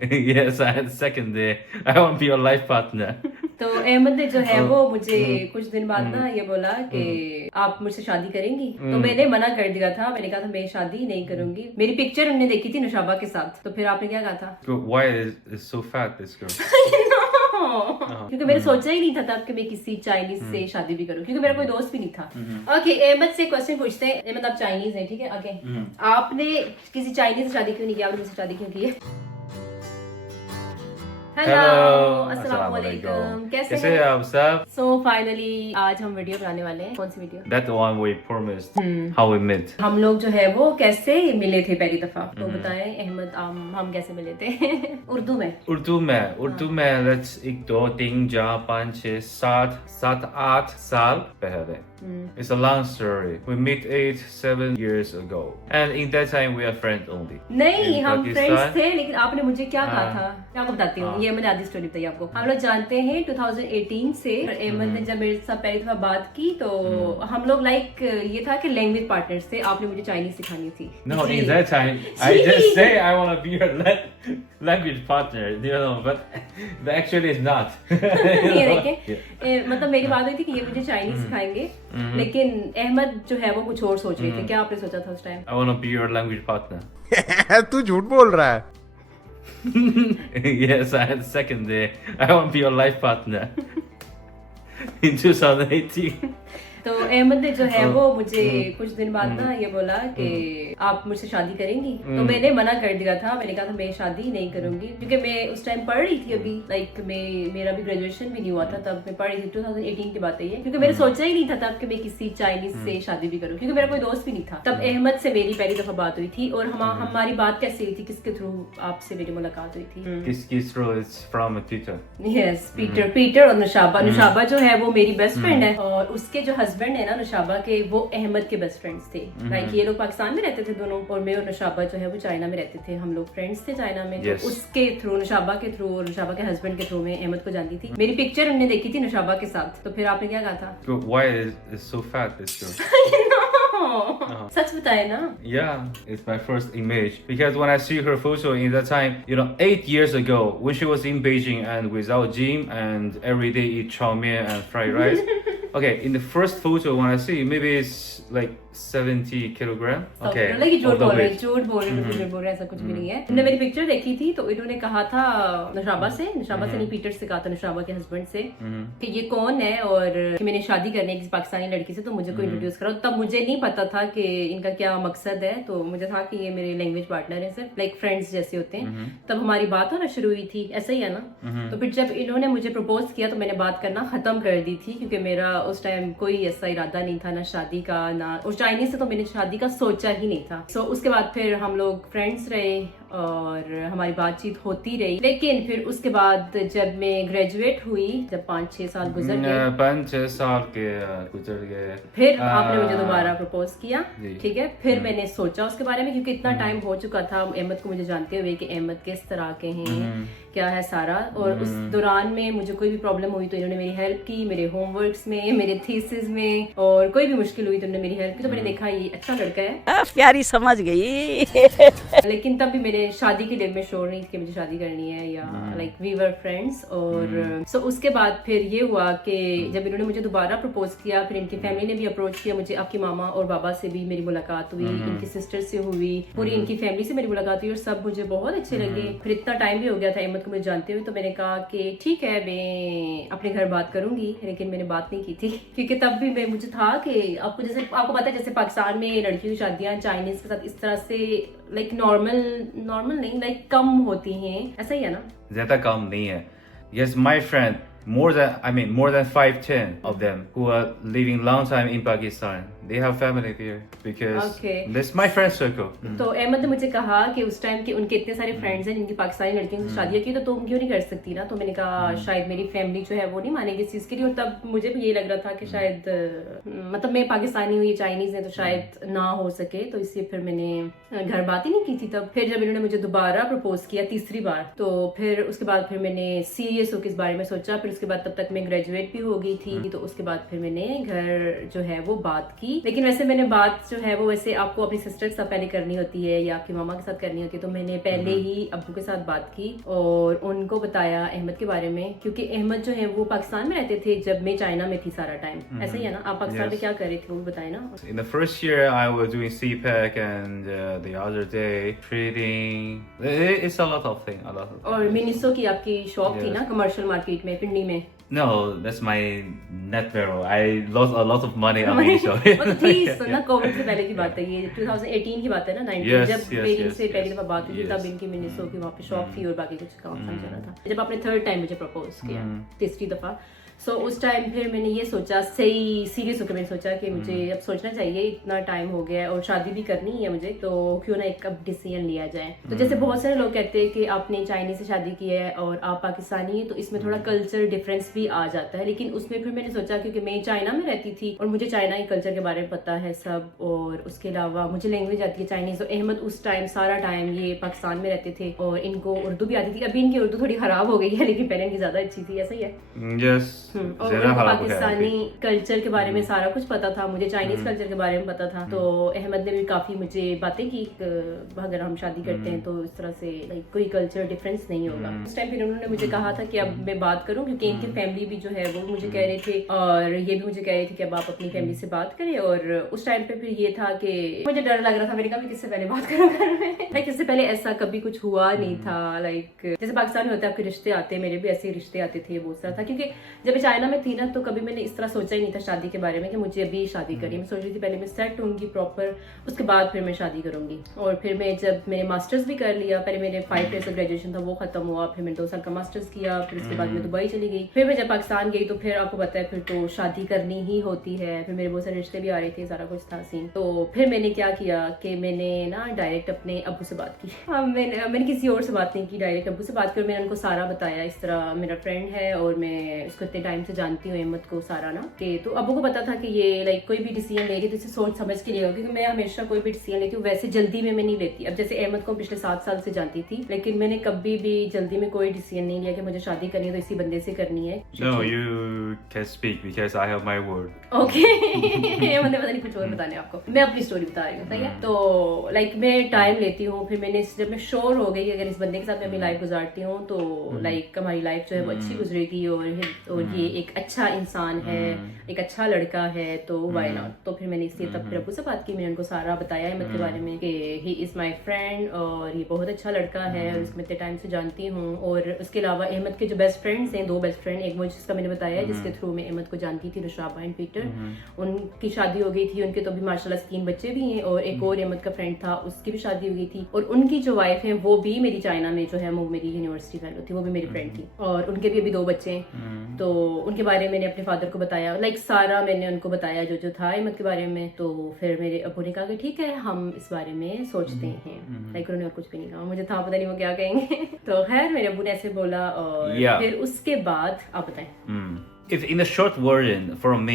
Yes, I had second day. I want to be your life partner. तो अहमद ने जो है वो मुझे कुछ दिन बाद ना ये बोला कि आप मुझसे शादी करेंगी, तो मैंने मना कर दिया था। मैंने कहा था मैं शादी नहीं करूंगी। मेरी पिक्चर उन्होंने देखी थी नुशाबा के साथ, तो फिर आपने क्या कहा था? Why is so fat, this girl? क्योंकि मैंने सोचा ही नहीं था तब कि मैं किसी चाइनीज से शादी भी करूं, क्योंकि मेरा कोई दोस्त भी नहीं था। ओके, अहमद से क्वेश्चन पूछते हैं। अहमद आप चाइनीज हैं, ठीक है? ओके, आपने किसी चाइनीज से शादी क्यों नहीं की? आपने मुझसे शादी क्यों की है? हेलो, अस्सलाम वालेकुम, कैसे हैं आप सब? सो फाइनली आज हम वीडियो बनाने वाले हैं। कौन सी video? That one we promised. How we met. हम लोग जो है वो कैसे मिले थे पहली दफा, तो बताएं अहमद हम कैसे मिले थे? उर्दू में let's 1 2 3 4 5 6 7 8 साल पहले. It's a long story. We met 7 years ago, and in that time we are friends only. नहीं, In हम Pakistan, फ्रेंड्स थे, लेकिन आपने मुझे क्या कहा था? मैं आपको बताती हूँ, ये मैंने आधी स्टोरी बताई आपको। हम लोग जानते हैं 2018 से। अहमद ने जब मेरे साथ पहली दफा बात की तो हम लोग लाइक ये था कि लैंग्वेज पार्टनर्स थे। आपने मुझे चाइनीज सिखानी थी। No, in that time I just say I want to be your language partner, you know, but actually it's not. ये देखें, मतलब मेरी बात हुई थी कि ये मुझे चाइनीज सिखाएंगे, लेकिन अहमद जो है वो कुछ और सोच रहे थे। क्या आपने सोचा था उस time? I want to be your language partner. तू झूठ बोल रहा है। Yes, I had second day. I want to be your life partner. In 2018. तो अहमद ने जो है वो मुझे कुछ दिन बाद ना ये बोला कि आप मुझसे शादी करेंगी, तो मैंने मना कर दिया था। मैंने कहा था मैं शादी नहीं करूंगी, क्योंकि मैं उस टाइम पढ़ रही थी अभी, लाइक मेरा भी ग्रेजुएशन भी नहीं हुआ था तब। मैं पढ़ रही थी, 2018 की बात है ये, क्योंकि मैंने सोचा ही नहीं था तब कि मैं किसी चाइनीज से शादी भी करूँ, क्योंकि मेरा कोई दोस्त भी नहीं था तब। अहमद से मेरी पहली दफा बात हुई थी, और हमारी बात कैसे हुई थी, किसके थ्रू आपसे मेरी मुलाकात हुई थी? Kiss through it's from Twitter. Yes, Peter और नुशाबा जो है वो मेरी बेस्ट फ्रेंड है, और उसके जो हस्बैंड है ना नुशाबा के, वो अहमद के बेस्ट फ्रेंड्स थे। लाइक ये लोग पाकिस्तान में रहते थे दोनों, और मैं और नुशाबा जो है वो चाइना में रहते थे। हम लोग फ्रेंड्स थे चाइना में। Yes. तो उसके थ्रू, नुशाबा के थ्रू और नुशाबा के हस्बैंड के थ्रू में अहमद को जानती थी। मेरी पिक्चर उन्होंने देखी थी नुशाबा के साथ, तो फिर आपने क्या कहा था? Why is so fat, this girl? सच बताए ना? Yeah, it's my first image because when I see her photo in that time, 8 years ago when she was in Beijing and without gym and every day eat chow mein and fried rice. Okay, in the first photo when I see, maybe it's like 70 kilogram. Okay. झूठ of the बोल रहे, weight. झूठ बोल रहे, ऐसा कुछ भी नहीं है। इन्होंने मेरी पिक्चर देखी थी, तो इन्होंने कहा था नुशाबा से नहीं, पीटर से कहा था, नुशाबा के हस्बैंड से, कि ये कौन है और कि मैंने शादी करनी है किसी पाकिस्तानी लड़की से, तो मुझे को इंट्रोड्यूस करो। तब मुझे नहीं पता था कि इनका क्या मकसद है, तो मुझे था कि ये मेरे लैंग्वेज पार्टनर है, सिर्फ लाइक फ्रेंड्स जैसे होते हैं। तब हमारी बात होना शुरू हुई थी, ऐसा ही है ना? तो फिर जब इन्होंने मुझे प्रपोज किया तो मैंने बात करना खत्म कर दी थी, क्योंकि मेरा उस टाइम कोई ऐसा इरादा नहीं था, ना शादी का, ना उस चाइनीज से तो मैंने शादी का सोचा ही नहीं था। सो उसके बाद फिर हम लोग फ्रेंड्स रहे और हमारी बातचीत होती रही, लेकिन फिर उसके बाद जब मैं ग्रेजुएट हुई, जब 5-6 साल गुजर गए, 5-6 साल के गुजर गए, फिर आपने मुझे दोबारा प्रपोज किया, जी। ठीक है? फिर मैंने सोचा उसके बारे में, क्योंकि इतना टाइम हो चुका था अहमद को मुझे जानते हुए कि अहमद किस तरह के हैं, क्या है सारा। और उस दौरान में मुझे कोई भी प्रॉब्लम हुई तो इन्होंने मेरी हेल्प की, मेरे होमवर्क्स में, मेरे थीसिस में, और कोई भी मुश्किल हुई तो इन्होंने मेरी हेल्प की। तो मैंने देखा ये अच्छा लड़का है, प्यारी समझ गई। लेकिन तब भी मेरे शादी के लिए मैं श्योर नहीं थी कि मुझे शादी करनी है, या लाइक वी वर फ्रेंड्स। और सो उसके बाद फिर ये हुआ कि जब इन्होंने मुझे दोबारा प्रपोज किया, फिर इनकी फैमिली ने भी अप्रोच किया मुझे। आपकी मामा और बाबा से भी मेरी मुलाकात हुई, इनकी सिस्टर से हुई, पूरी इनकी फैमिली से मेरी मुलाकात हुई, और सब मुझे बहुत अच्छे लगे। फिर इतना टाइम भी हो गया था अहमद को मुझे जानते हुए, तो मैंने कहा कि ठीक है मैं अपने घर बात करूंगी, लेकिन मैंने बात नहीं की थी, क्योंकि तब भी मुझे था कि आपको पता है जैसे पाकिस्तान में लड़कियों की शादियां चाइनीज के साथ इस तरह से लाइक नॉर्मल नहीं, लाइक कम होती हैं, ऐसा ही है ना? ज्यादा कम नहीं है। Yes, my friend, more than 5-10 of them who are living long time in Pakistan. They have family there because Okay. that's my friend circle. तो अहमद ने मुझे कहा कि उस टाइम के उनके इतने सारे फ्रेंड्स हैं जिनकी पाकिस्तानी लड़कियों से शादियां की, तो तुम क्यों नहीं कर सकती ना? तो मैंने कहा शायद मेरी फैमिली जो है वो नहीं मानेगी इस चीज के लिए, और तब मुझे भी ये लग रहा था कि शायद मतलब मैं पाकिस्तानी हूँ, ये चाइनीज है, तो शायद ना हो सके, तो इसलिए फिर मैंने घर बात ही नहीं की थी तब। फिर जब इन्होंने मुझे दोबारा प्रपोज किया तीसरी बार, तो फिर उसके बाद फिर मैंने सीरियस होकर इस बारे में सोचा। फिर उसके बाद तब तक मैं ग्रेजुएट भी हो गई थी, तो उसके बाद फिर मैंने घर जो है वो बात की, लेकिन वैसे मैंने बात जो है वो वैसे आपको अपनी सिस्टर के साथ पहले करनी होती है या आपकी मामा के साथ करनी होती है, तो मैंने पहले ही अब्बू के साथ बात की और उनको बताया अहमद के बारे में, क्योंकि अहमद जो है वो पाकिस्तान में रहते थे जब मैं चाइना में थी सारा टाइम। ऐसा ही है ना, आप पाकिस्तान में क्या कर रहे थे वो बताए ना। In the first year, I was doing CPAC, and the other day trading. It's a lot of things. A lot of. और मिनिसो की आपकी शॉप थी ना कमर्शियल मार्केट में पिंडी में। No, that's my net barrel. I lost a lot of money on the show. वो थी ना, कोविड से पहले की बात है ये, 2018 की बात है ना, 19 जब पेरेंट्स से पहली दफा बात हुई थी तब इनकी मिनिसो की वहाँ पे शॉप थी और बाकी कुछ काम चल रहा था। जब आपने थर्ड टाइम मुझे प्रपोज किया, तीसरी दफा, सो उस टाइम फिर मैंने ये सोचा, सही सीरियस होकर मैंने सोचा कि मुझे अब सोचना चाहिए, इतना टाइम हो गया है और शादी भी करनी है मुझे, तो क्यों ना एक अब डिसीजन लिया जाए। तो जैसे बहुत सारे लोग कहते हैं कि आपने चाइनीज से शादी की है और आप पाकिस्तानी है, तो इसमें थोड़ा कल्चर डिफरेंस भी आ जाता है, लेकिन उसमें फिर मैंने सोचा क्योंकि मैं चाइना में रहती थी और मुझे चाइना के कल्चर के बारे में पता है सब, और उसके अलावा मुझे लैंग्वेज आती है चाइनीज। तो अहमद उस टाइम सारा टाइम ये पाकिस्तान में रहते थे और इनको उर्दू भी आती थी। अभी इनकी उर्दू थोड़ी खराब हो गई है लेकिन पहले इनकी ज्यादा अच्छी थी, ऐसा ही है। Yes. और पाकिस्तानी कल्चर के बारे में सारा कुछ पता था, मुझे चाइनीज कल्चर के बारे में पता था। तो अहमद ने भी काफी मुझे बातें की, अगर हम शादी करते हैं तो इस तरह से लाइक कोई कल्चर डिफरेंस नहीं होगा। उस टाइम फिर उन्होंने मुझे कहा था कि अब मैं बात करूं, क्योंकि इनकी फैमिली भी जो है वो मुझे कह रहे थे और ये भी मुझे कह रहे थे कि अब आप अपनी फैमिली से बात करें। और उस टाइम पे फिर ये था कि मुझे डर लग रहा था, मैंने कहा किससे पहले बात करूं घर में, लाइक इससे पहले ऐसा कभी कुछ हुआ नहीं था। लाइक जैसे पाकिस्तान में होता है आपके रिश्ते आते हैं, मेरे भी ऐसे रिश्ते आते थे, बहुत सारा था। क्योंकि जब मैं चाइना में थी ना तो कभी मैंने इस तरह सोचा ही नहीं था शादी के बारे में कि मुझे अभी शादी करनी है। मैं सोच रही थी पहले मैं सेट होंगी प्रॉपर, उसके बाद फिर मैं शादी करूंगी। और फिर मैं जब मैंने मास्टर्स भी कर लिया, पहले मेरे 5 ईयर्स का ग्रेजुएशन था वो खत्म हुआ, फिर मैंने 2 साल का मास्टर्स किया, फिर उसके बाद मैं दुबई चली गई। फिर मैं जब पाकिस्तान गई तो फिर आपको पता है फिर तो शादी करनी ही होती है। फिर मेरे बहुत सारे रिश्ते भी आ रहे थे, सारा कुछ था सीन। तो फिर मैंने क्या किया कि मैंने ना डायरेक्ट अपने अब्बू से बात की। मैंने किसी और से बात नहीं की, डायरेक्ट अब्बू से बात कर मैंने उनको सारा बताया, इस तरह मेरा फ्रेंड है और मैं इसको इतने टाइम से जानती हूँ अहमद को सारा ना, कि तो अब्बू को पता था कि ये लाइक कोई भी डिसीजन लेगी तो इसे सोच समझ के लिएगा, क्योंकि मैं हमेशा कोई भी डिसीजन लेती हूँ वैसे जल्दी में मैं नहीं लेती। अब जैसे अहमद को पिछले 7 साल से जानती थी, लेकिन मैंने कभी भी जल्दी में कोई डिसीजन नहीं लिया कि मुझे शादी करनी है तो इसी बंदे से करनी है। No, you can speak because I have my word. Okay मैंने पता नहीं कुछ और बताने आपको, मैं अपनी स्टोरी बता रही हूँ, सही है। तो लाइक मैं टाइम लेती हूँ, फिर मैंने जब मैं श्योर हो गई अगर इस बंदे के साथ मैं अपनी लाइफ गुजारती हूँ तो लाइक हमारी लाइफ जो है वो अच्छी गुजरेगी और ये एक अच्छा इंसान है, एक अच्छा लड़का है, तो व्हाई नॉट। तो फिर मैंने इसलिए तब फिर अब्बू से बात की, मैंने उनको सारा बताया अहमद के बारे में कि ही इज माय फ्रेंड और ये बहुत अच्छा लड़का है और इसको इतने टाइम से जानती हूँ। और उसके अलावा अहमद के जो बेस्ट फ्रेंड्स हैं, 2 बेस्ट फ्रेंड, एक वो जिसका मैंने बताया जिसके थ्रू मैं अहमद को जानती थी, नुशाबा एंड पीटर, उनकी शादी हो गई थी, उनके तो भी माशाल्लाह 3 बच्चे भी हैं। और एक और अहमद का फ्रेंड था, उसकी भी शादी हो गई थी और उनकी जो वाइफ है वो भी मेरी चाइना में जो है वो मेरी यूनिवर्सिटी फेलो थी, वो भी मेरी फ्रेंड थी और उनके भी अभी 2 बच्चे हैं। तो उनके बारे में मैंने अपने फादर को बताया, लाइक सारा मैंने उनको बताया जो था अहमद के बारे में। तो फिर मेरे अब्बू ने कहा कि ठीक है हम इस बारे में सोचते हैं, लाइक उन्होंने और कुछ भी नहीं कहा, मुझे था पता नहीं वो क्या कहेंगे तो खैर मेरे अब्बू ने ऐसे बोला और फिर उसके बाद आप बताएं। If in the short version from me,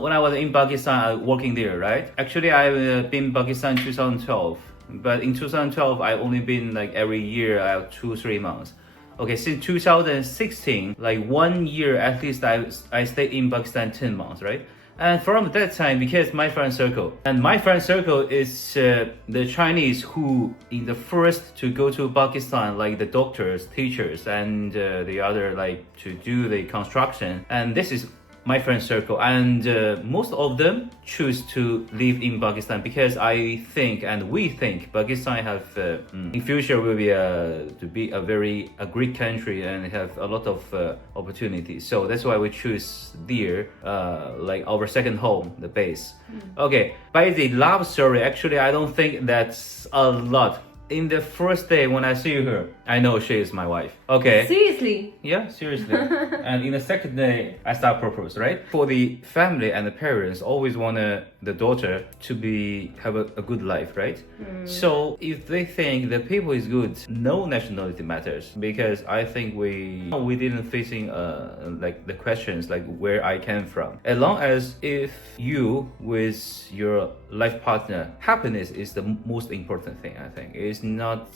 when I was in Pakistan, working there, right? Actually, I've been in Pakistan in 2012, but in 2012, I only been like every year, 2-3 months. Okay, since 2016, like 1 year at least, I stayed in Pakistan 10 months, right? And from that time, because my friend circle, and my friend circle is the Chinese who in the first to go to Pakistan, like the doctors, teachers, and the other like to do the construction. And this is my friend circle, and most of them choose to live in Pakistan because I think and we think Pakistan have in future will be to be a great country and have a lot of opportunities. So that's why we choose there like our second home, the base. Okay, by the love story, actually I don't think that's a lot. In the first day when I see her, I know she is my wife. Okay. Seriously? Yeah, seriously. And in the second day, I start propose, right? For the family and the parents, always want the daughter to have a good life, right? So if they think the people is good, no nationality matters, because I think we didn't facing like the questions like where I came from. As long as if you with your life partner, happiness is the most important thing. I think it's not.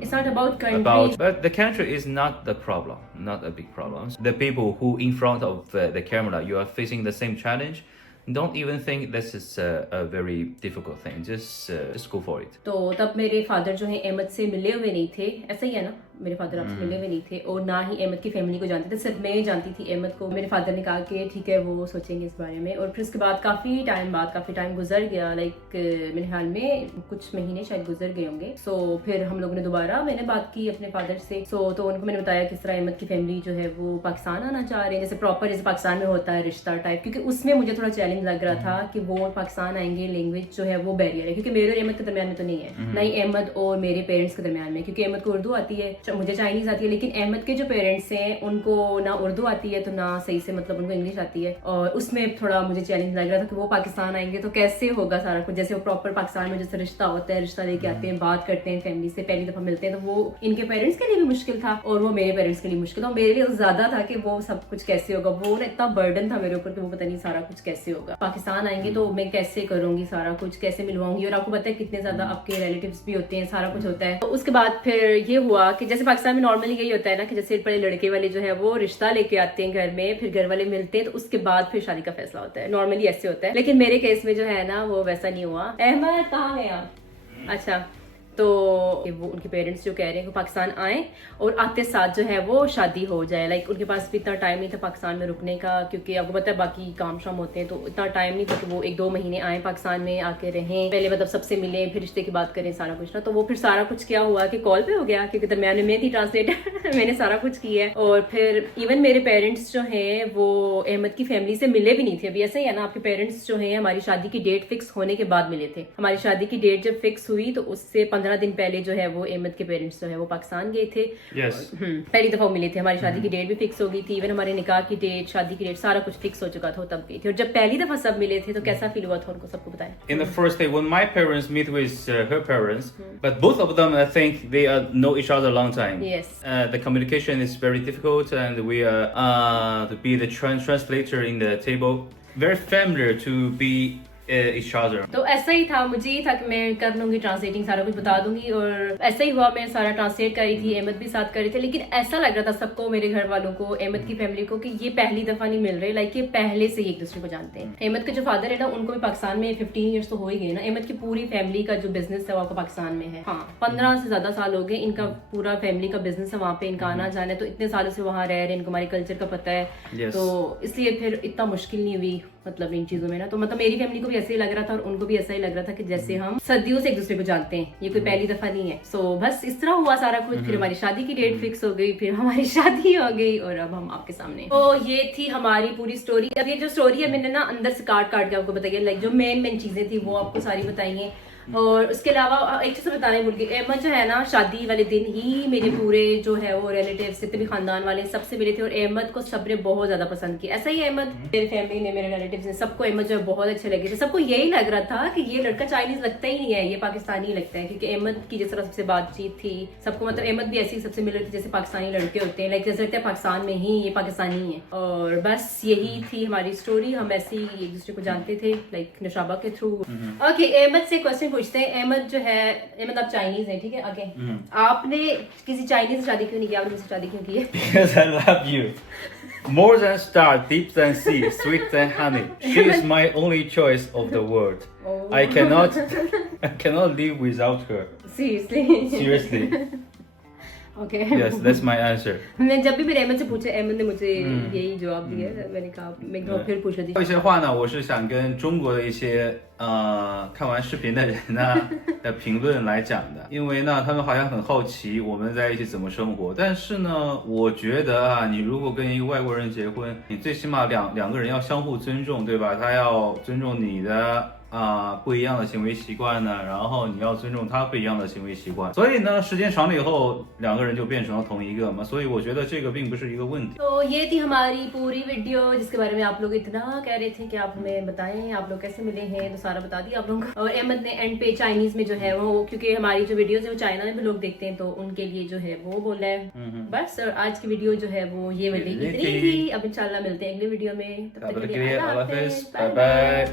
It's not about country. But the country is not the problem, not a big problem. The people who in front of the camera, you are facing the same challenge. Don't even think this is a very difficult thing. Just go for it. तो तब मेरे father जो है अहमद से मिले हुए नहीं थे, ऐसा ही है ना, मेरे फादर आपसे मिले हुए नहीं थे और ना ही अहमद की फैमिली को जानते थे, सिर्फ मैं जानती थी अहमद को। मेरे फादर ने कहा कि ठीक है वो सोचेंगे इस बारे में। और फिर उसके बाद काफ़ी टाइम गुजर गया, लाइक मेरे ख्याल में कुछ महीने शायद गुजर गए होंगे। सो फिर हम लोगों ने दोबारा मैंने बात की अपने फादर से। तो उनको मैंने बताया किस तरह अहमद की फैमिली जो है वो पाकिस्तान आना चाह रहे हैं, जैसे प्रॉपर जैसे पाकिस्तान में होता है रिश्ता टाइप, क्योंकि उसमें मुझे थोड़ा चैलेंज लग रहा था कि वो पाकिस्तान आएंगे, लैंग्वेज जो है वो बैरियर है, क्योंकि मेरे और अहमद के दरमियान में तो नहीं है, ना ही अहमद और मेरे पेरेंट्स के दरमियान में, क्योंकि अहमद को उर्दू आती है, मुझे चाइनीज आती है, लेकिन अहमद के जो पेरेंट्स हैं उनको ना उर्दू आती है तो ना सही से मतलब उनको इंग्लिश आती है। और उसमें थोड़ा मुझे चैलेंज लग रहा था कि वो पाकिस्तान आएंगे तो कैसे होगा सारा कुछ, जैसे वो प्रॉपर पाकिस्तान में जैसे रिश्ता होता है, रिश्ता लेके आते हैं, बात करते हैं, फैमिली से पहली दफा मिलते हैं, तो वो इनके पेरेंट्स के लिए भी मुश्किल था और वो मेरे पेरेंट्स के लिए मुश्किल था। मेरे लिए ज्यादा था कि वो सब कुछ कैसे होगा, वो ना इतना बर्डन था मेरे ऊपर कि वो पता नहीं सारा कुछ कैसे होगा, पाकिस्तान आएंगे तो मैं कैसे करूंगी सारा कुछ, कैसे मिलवाऊंगी, और आपको पता है कितने ज्यादा आपके रिलेटिव्स भी होते हैं, सारा कुछ होता है। तो उसके बाद फिर ये हुआ कि जैसे पाकिस्तान में नॉर्मली यही होता है ना कि जैसे बड़े लड़के वाले जो है वो रिश्ता लेके आते हैं घर में, फिर घर वाले मिलते हैं तो उसके बाद फिर शादी का फैसला होता है, नॉर्मली ऐसे होता है। लेकिन मेरे केस में जो है ना वो वैसा नहीं हुआ। अहमद कहाँ है आप? अच्छा, तो वो उनके पेरेंट्स जो कह रहे हैं कि पाकिस्तान आए और आते साथ जो है वो शादी हो जाए, लाइक उनके पास भी इतना टाइम नहीं था पाकिस्तान में रुकने का, क्योंकि आपको पता है बाकी काम शाम होते हैं, तो इतना टाइम नहीं था कि वो 1-2 महीने आए पाकिस्तान में आके रहें, पहले मतलब सबसे मिले, फिर रिश्ते की बात करें, सारा कुछ ना। तो वो फिर सारा कुछ क्या हुआ कि कॉल पे हो गया, क्योंकि दरमियान में मैं थी ट्रांसलेटर मैंने सारा कुछ किया है। और फिर इवन मेरे पेरेंट्स जो हैं वो अहमद की फैमिली से मिले भी नहीं थे। अभी ऐसा ही है ना, आपके पेरेंट्स जो हैं हमारी शादी की डेट फिक्स होने के बाद मिले थे। हमारी शादी की डेट जब फिक्स हुई तो उससे 15 दिन पहले जो है वो अहमद के पेरेंट्स जो है वो पाकिस्तान गए थे। पहली दफा मिले थे, हमारी शादी की डेट भी फिक्स हो गई थी, इवन हमारे निकाह की डेट, शादी की डेट, सारा कुछ फिक्स हो चुका था, तब गई थी। और जब पहली दफा सब मिले थे तो कैसा फील हुआ था उनको सबको बताएं। In the first day when my parents meet with her parents, but both of them I think they know each other a long time. Yes. The communication is very difficult and we are to be the translator in the table. Very familiar to be each other. तो ऐसा ही था, मुझे ये था कि मैं कर लूंगी ट्रांसलेटिंग, सारा कुछ बता दूंगी, और ऐसा ही हुआ, मैं सारा ट्रांसलेट कर रही थी, अहमद भी साथ कर रहे थे। लेकिन ऐसा लग रहा था सबको, मेरे घर वालों को, अहमद की फैमिली को, कि ये पहली दफा नहीं मिल रहे, लाइक ये पहले से ही एक दूसरे को जानते हैं। अहमद के जो फादर है ना उनको भी पाकिस्तान में 15 ईयर्स तो हो ही गए ना। अहमद की पूरी फैमिली का जो बिजनेस है वो आपको पाकिस्तान में है, हाँ 15 से ज्यादा साल हो गए, इनका पूरा फैमिली का बिजनेस है वहाँ पे, इनका आना जाना है, तो इतने सालों से वहाँ रह रहे, इनको हमारे कल्चर का पता है। तो इसलिए फिर इतना मुश्किल नहीं हुई मतलब इन चीजों में ना। तो मतलब मेरी फैमिली को भी ऐसे ही लग रहा था और उनको भी ऐसा ही लग रहा था कि जैसे हम सदियों से एक दूसरे को जानते हैं, ये कोई पहली दफा नहीं है। सो बस इस तरह हुआ सारा कुछ। फिर हमारी शादी की डेट फिक्स हो गई, फिर हमारी शादी हो गई और अब हम आपके सामने। तो ये थी हमारी पूरी स्टोरी। अब ये जो स्टोरी है मैंने ना अंदर से काट के आपको बताई, लाइक जो मेन चीजें थी वो आपको सारी बताई हैं। और उसके अलावा एक चीज बताने भूल गई, अहमद जो है ना शादी वाले दिन ही मेरे पूरे जो है वो रिलेटिव्स जितने भी खानदान वाले सबसे मिले थे और अहमद को सबने बहुत ज्यादा पसंद किया। ऐसा ही अहमद, मेरे फैमिली ने, मेरे रिलेटिव्स ने, सबको अहमद जो है बहुत अच्छे लगे थे। सबको यही लग रहा था कि ये लड़का चाइनीज लगता ही नहीं है, ये पाकिस्तानी लगता है, क्योंकि अहमद की जिस तरह सबसे बातचीत थी सबको, मतलब अहमद भी ऐसे सबसे मिले थे जैसे पाकिस्तानी लड़के होते हैं, लाइक जैसे लगता है पाकिस्तान में ही ये पाकिस्तानी है। और बस यही थी हमारी स्टोरी, हम ऐसे ही एक दूसरे को जानते थे लाइक नशाबा के थ्रू। ओके, अहमद से क्वेश्चन पूछते हैं। अहमद जो है, अहमद आप चाइनीज हैं, ठीक है? आगे आपने किसी चाइनीज से शादी क्यों नहीं की? आपने मुझसे शादी क्यों की है? Because I love you. More than star, deep than sea, sweet than honey. She is my only choice of the world. Oh. I cannot live without her. Seriously. Okay. Yes, that's my answer. मैं जब भी मेरे अहमद से पूछे, अहमद ने मुझे यही जवाब दिया। मैंने कहा मैं एक बार फिर पूछ रही थी।有一些话呢，我是想跟中国的一些看完视频的人呢的评论来讲的，因为呢，他们好像很好奇我们在一起怎么生活。但是呢，我觉得啊，你如果跟一个外国人结婚，你最起码两个人要相互尊重，对吧？他要尊重你的不一样的行为习惯呢，然后你要尊重他不一样的行为习惯，所以呢，时间长了以后，两个人就变成了同一个嘛，所以我觉得这个并不是一个问题。तो ये थी हमारी पूरी वीडियो जिसके बारे में आप लोग इतना कह रहे थे कि आप हमें बताएं आप लोग कैसे मिले हैं, तो सारा बता दिया आप लोगों को। और अहमद ने एंड पे चाइनीज में जो है वो, क्योंकि हमारी जो वीडियोस है वो चाइना में भी लोग देखते हैं, तो उनके लिए जो है वो बोला है। बस और आज की वीडियो जो है वो ये वाली इतनी थी। अब इंशाल्लाह मिलते हैं अगले वीडियो में, तब तक के लिए अल्लाह हाफिज़, बाय बाय।